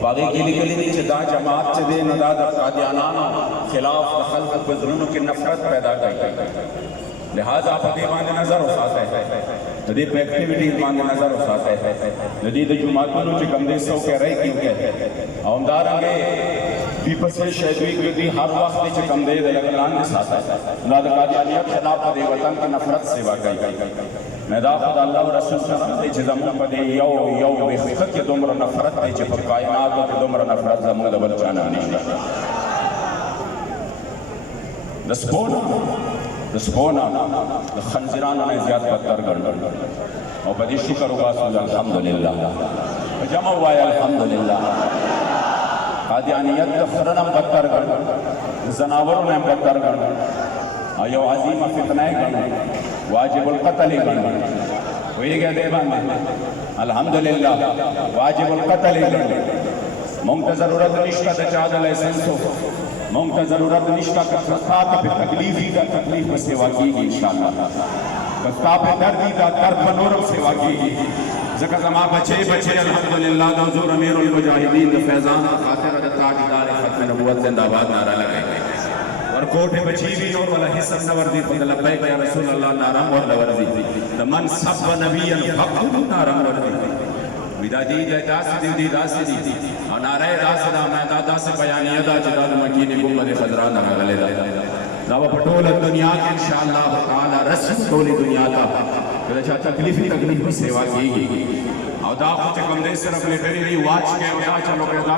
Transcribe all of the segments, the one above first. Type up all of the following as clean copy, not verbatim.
अब आगे की लिखली थी कि दा जमात से दे नदा कादियानाना खिलाफ खल्क बजरुन की नफरत पैदा कर लिहाजा पदे मांगे नजर उसाते है नदी पे एक्टिविटीज मांगे नजर उसाते है नदी द जुमातुन च कंदे सो के रही क्यों के औंदारंगे विपसे शैदवी कृति हर वक्त च कंदे द लगलान के साथ नदा कादियानियत खिलाफ पदे वतन की नफरत सेवा गई मैदा खुदा अल्लाह और रसूल सल्लल्लाहु अलैहि वसल्लम पदे यो यो बेखत के दुमर नफरत है च कायनात के दुमर नफरत जमू द बचाना नहीं दस्पोना खंजराना ने ज़्यादा बदतर कर और बड़ी शुक्र होगा सुन अल्हम्दुलिल्लाह जमा हुआ है अल्हम्दुलिल्लाह कादियानियत खरनम बदतर कर जनावरों ने बदतर कर आयो अजीम फितनाए कर वाजिबुल क़त्ल कर वही क्या देवान अल्हम्दुलिल्लाह वाजिबुल क़त्ल कर मुंग ज़रूरत निश्ता चाद लाइसेंस हो मुंग ज़रूरत निश्ता का पे तकलीफी का तकलीफ में सेवा की इंशाअल्लाह कस्ता पे दर्दी का दर्द बनोरम सेवा की जका जमा बचे बचे अल्हम्दुलिल्लाह हुजूर अमीरुल मुजाहिदीन फैजान खातिर ताजदार खत्म नबुवत जिंदाबाद नारा लगाए और कोठे बची भी और वाला हिस्सा नवर्दी खुद लब्बैक या रसूल अल्लाह नारा और लवर्दी मन सब नबियन फक़द नारा वर्दी विदादी दी नारे रासदा मैं दादा से बयानिया दा जदाद मकीने गुम्बद खजरा ना गले दावा पटोल दुनिया के इंशाअल्लाह ताला रस्म तोली दुनिया का अच्छा तकलीफ की सेवा की और दा कुछ कम दे सिर्फ लेटरी वाच के दा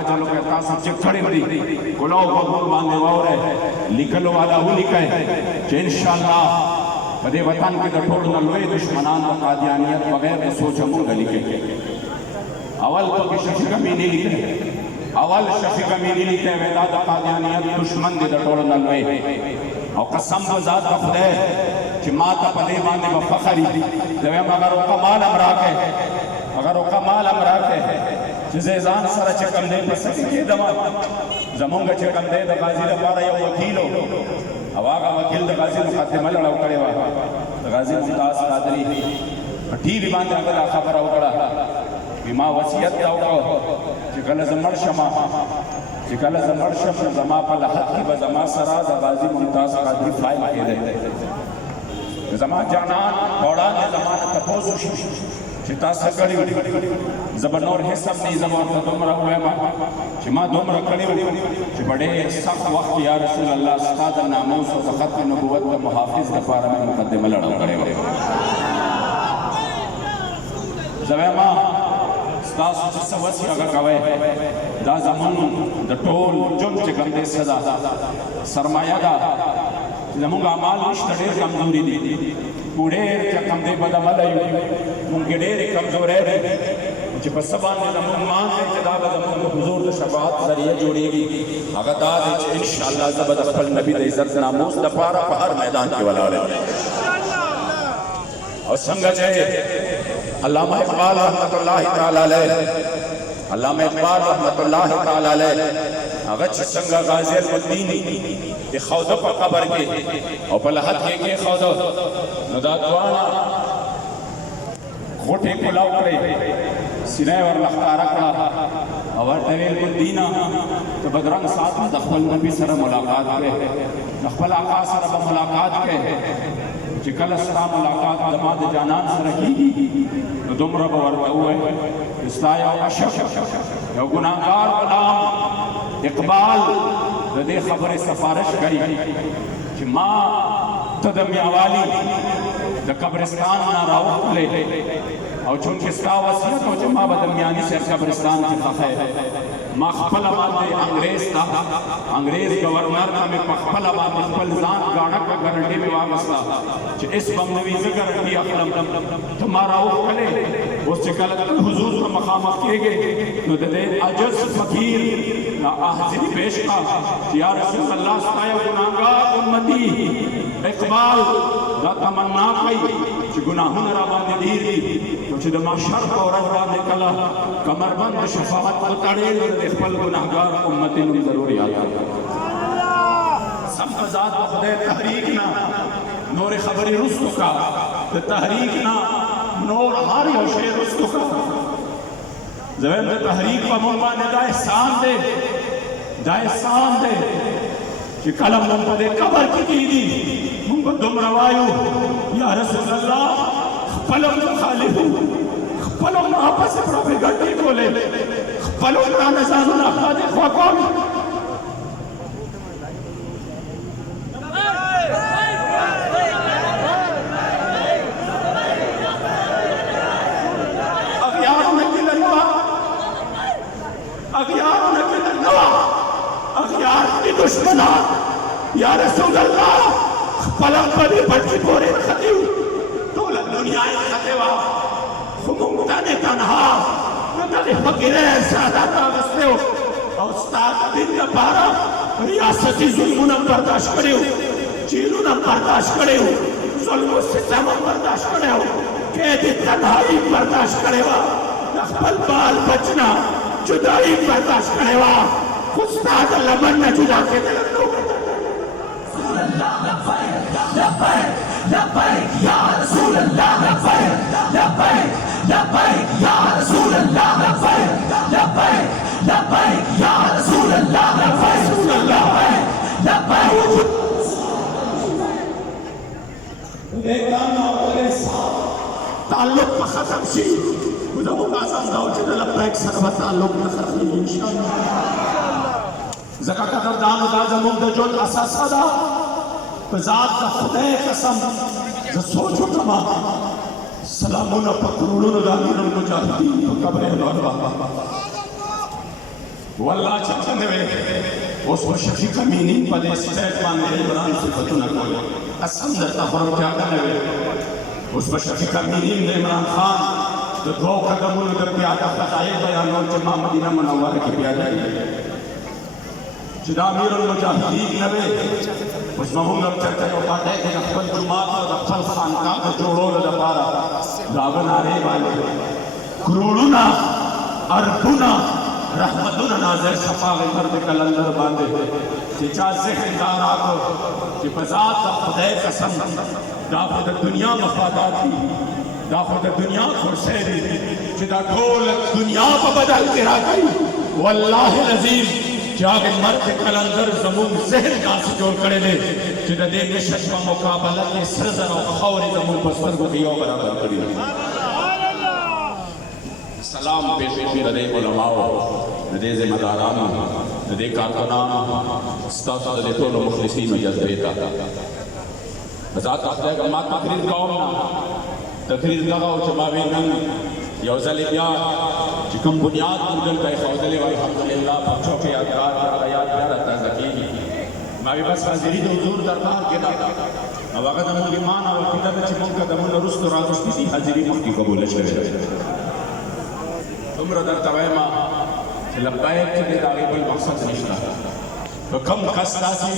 चलो के ता सब खड़े बड़ी गुलो बबूल मांगे और लिखलो वाला वो लिखे कि इंशाअल्लाह बदे वतन के गठोड़ न लोए दुश्मनान का कादियानियत बगैर सोच मुंगा लिखे अवल तो कि शफी कमीनी लिखे अवल शफी कमीनी लिखे वेदात कादियानियत दुश्मन दे गठोड़ न लोए और कसम ज़ात का खुदा कि माता पदे मांगे व फखरी जब अगर वो कमाल अमरा के जिसे जान सारा चकम दे पसंद के दमा जमूंगा चकम दे द गाजी द पारा यो वकील हो अवागा वकील द गाजी द खातिमा लड़ाओ करे वा द गाजी मुमताज कादरी ठी भी बांध अगर खबर हो कड़ा बीमा वसीयत का हो चिकल जमर शमा जमा पर हक की बजमा सरा the Ghazi Mumtaz Qadri file के दे जमा जानान बड़ा ने जमानत तपोजु चिता सकड़ी जबन और हिस्सा नहीं जबान का तुमरा हुआ चिमा तुमरा कड़ी कि बड़े सख्त वक्त या रसूल अल्लाह उस्ताद नामोस और फ़क़त नबुवत का मुहाफ़िज़ दफार में मुकद्दमे लड़ा करे जवेमा उस्ताद सवसी अगर कवे दा जमन द टोल जुम च गंदे सदा सरमाया दा जमुंगा अमाल निश्ता ढेर कमजोरी दी बूढ़े क्या कमदे बदमल मुंगे ढेर कमजोर है जब सबा ने जमुंग मान से जदा जमुंग हुजूर द शफाअत जरिए जोड़ेगी अगर दाद इंशाअल्लाह ज़बद अफल नबी द इज्जत नामूस द पारा हर मैदान के वाले और संग जाए अल्लामा इकबाल रहमतुल्लाहि तआला अलैह अल्लामा इकबाल रहमतुल्लाहि तआला अलैह अगर संग गाजी अल-मदीनी ये खौदो पर कबर के और पलहत के खौदो नदादवाना खोटे खुला उकड़े सिने और लखतारा कड़ा और तवेल को दीना तो बदरंग साथ में दखल नबी सर मुलाकात के दखल आका सर मुलाकात के जिकल सरा मुलाकात दमाद जानान सर की तो दुमरा बवरता हुए इस्ताया अशफ यो गुनाहगार गुलाम इकबाल दे खबर सफारिश करी कि माँ तदमिया वाली द कब्रिस्तान ना राव ले और चूंकि इसका वसीयत हो जमा बदमियानी से कब्रिस्तान की खफे मखफल आबाद अंग्रेज था अंग्रेज गवर्नर का में मखफल आबाद मखफल जान गाड़ा का गारंटी में वाबस्ता कि इस बमनवी से गारंटी अखलम तुम्हारा उखले उस चिकल हुजूर का मकाम किएगे तो दे अजस फकीर ना आजिरी पेश का या रसूल अल्लाह सताया गुनाहगार उम्मती इकबाल दा तमन्ना कई कि गुनाहों रा बांधे दीरी तो द महशर को रजवा दे कला कमरबंद शफाअत उतारे दे फल गुनाहगार उम्मती नु जरूरी आता सब ज़ात खुदा तहरीक ना नूर खबरी रुस्तु का तहरीक ना नूर हारी और शेर रुस्तु का ज़वेम दे तहरीक पर मुंबा ने दा एहसान दे कि कलम मुंबा दे कबर की दी मुंबा दुम रवायू या रसूल अल्लाह पलम खाली पलम आपस में प्रोपेगेंडा बोले पलम ना नजानो ना खादे ख्वाकौन अखियार की दुश्मना या रसूल अल्लाह पलक पर भटकी पोरे खतीव तो दुनिया खतेवा खुमुंगता ने तन्हा नदे फकीरे सादा तागस्ते हो और उस्ताद दिन का बारा रियासती जुल्मुन बर्दाश्त करे हो चीलुन बर्दाश्त करे हो जुल्म सितम बर्दाश्त करे हो कैद तन्हाई बर्दाश्त करेवा नखबल बाल बचना जुदाई बर्दाश्त करेवा उस्ताद लमन न जुदा के लब्बैक या रसूल अल्लाह लब्बैक या रसूल अल्लाह लब्बैक या रसूल अल्लाह ताल्लुक खत्म शी खुदा मुकासम दाऊद लब्बैक सर्व ताल्लुक खत्म इंशाअल्लाह ज़कात दान दाज़ मुंदजोल असासदा ज़ात का खुदा कसम ज सोचो कमा सलामुन पकरुन दानिन मुजाहिदीन कब्र अनवर वल्लाह चचने वे उस शफी कमीनी पदे स्टेट माने इमरान सिफतुन को कसम दरता फरम क्या करने वे उस शफी कमीनी ने इमरान खान तो दो कदमों ने प्यादा खताए बयान और जमा मदीना मुनव्वरा की प्यादा जिदामीर मुजाहिदीन नबे उसमें हम लोग चलते हो पाते हैं कि नफल जुमात और नफल खानका को जोड़ो न दबारा दावन आरे वाले करोड़ों अरबुना रहमतुन नाज़िर शफाअत मर्द कलंदर बांधे चिचा ज़हनदार आको कि बज़ात खुदा कसम दाफ़त दुनिया मफादाती दाफ़त दुनिया खुरशेरी चिदा ढोल दुनिया को बदल के राखी वल्लाह अज़ीम जाग मर्द कलंदर ज़मून ज़हन का जोड़ करे दे चिदा दे निशत का मुकाबला के सरज़र और खौरी ज़मून बस्तर को दियो बराबर करी सलाम पेश भी रदे उलमाओ रदे ज़िम्मेदारान रदे कारकुनान स्टाफ रदे तो मुखलिसीन जज़्बेता बज़ात अख़लाक़ मात तकरीर कौम ना तकरीर लगा और जमावे नंग यौज़ल बिया जिकम बुनियाद मुर्गल का खौदले वाली अल्हम्दुलिल्लाह बच्चों के यादगार याद रहता ज़कीनी मावी बस हाज़िरी तो हुज़ूर दरबार के ना अब अगर हम ईमान और किताब चिमों का दमन रुस्त राज़ुस्ती हाज़िरी मुक्ति कबूल शवे तुम रदर तवायमा लब्बैक के दागे कोई मकसद निश्ता तो कम कस्तासी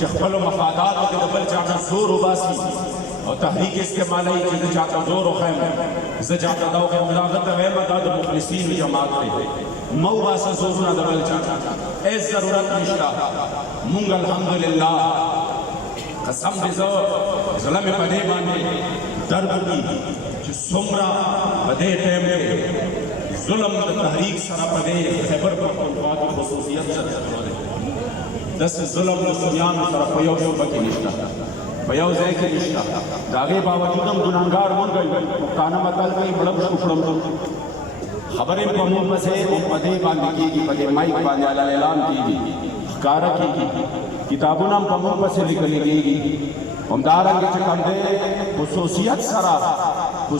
जख्बल मफादात के डबल चाटा जोर उबासी और तहरीक इस्तेमाल ही चीज़ चाटा जोर खैम इसे चाटा दाव के मुलाक़त तवायमा दाद मुखलिसीन जमात में मौवा सा जोरना डबल चाटा ऐस ज़रूरत निश्ता मुंगल अल्हम्दुलिल्लाह कसम बिज़ो ज़लम पदे बाने दरबनी जो सुमरा पदे टाइम में जुल्म तहरीक सरा पदे खैबर पख्तूनख्वा की खुसूसियत दस जुल्म सुनियान सरा पयो बकी निश्ता पयो ज़ैके निश्ता दागे बावजूद हम गुनाहगार बन गए काना मतल कई बड़म शुफड़म खबरें पमुन बसे पदे बांधी की पदे माइक बांधे अला ऐलान की कारक की किताबों नाम पमुन बसे निकली गई हम दारंग के चकंदे खुसूसियत सरा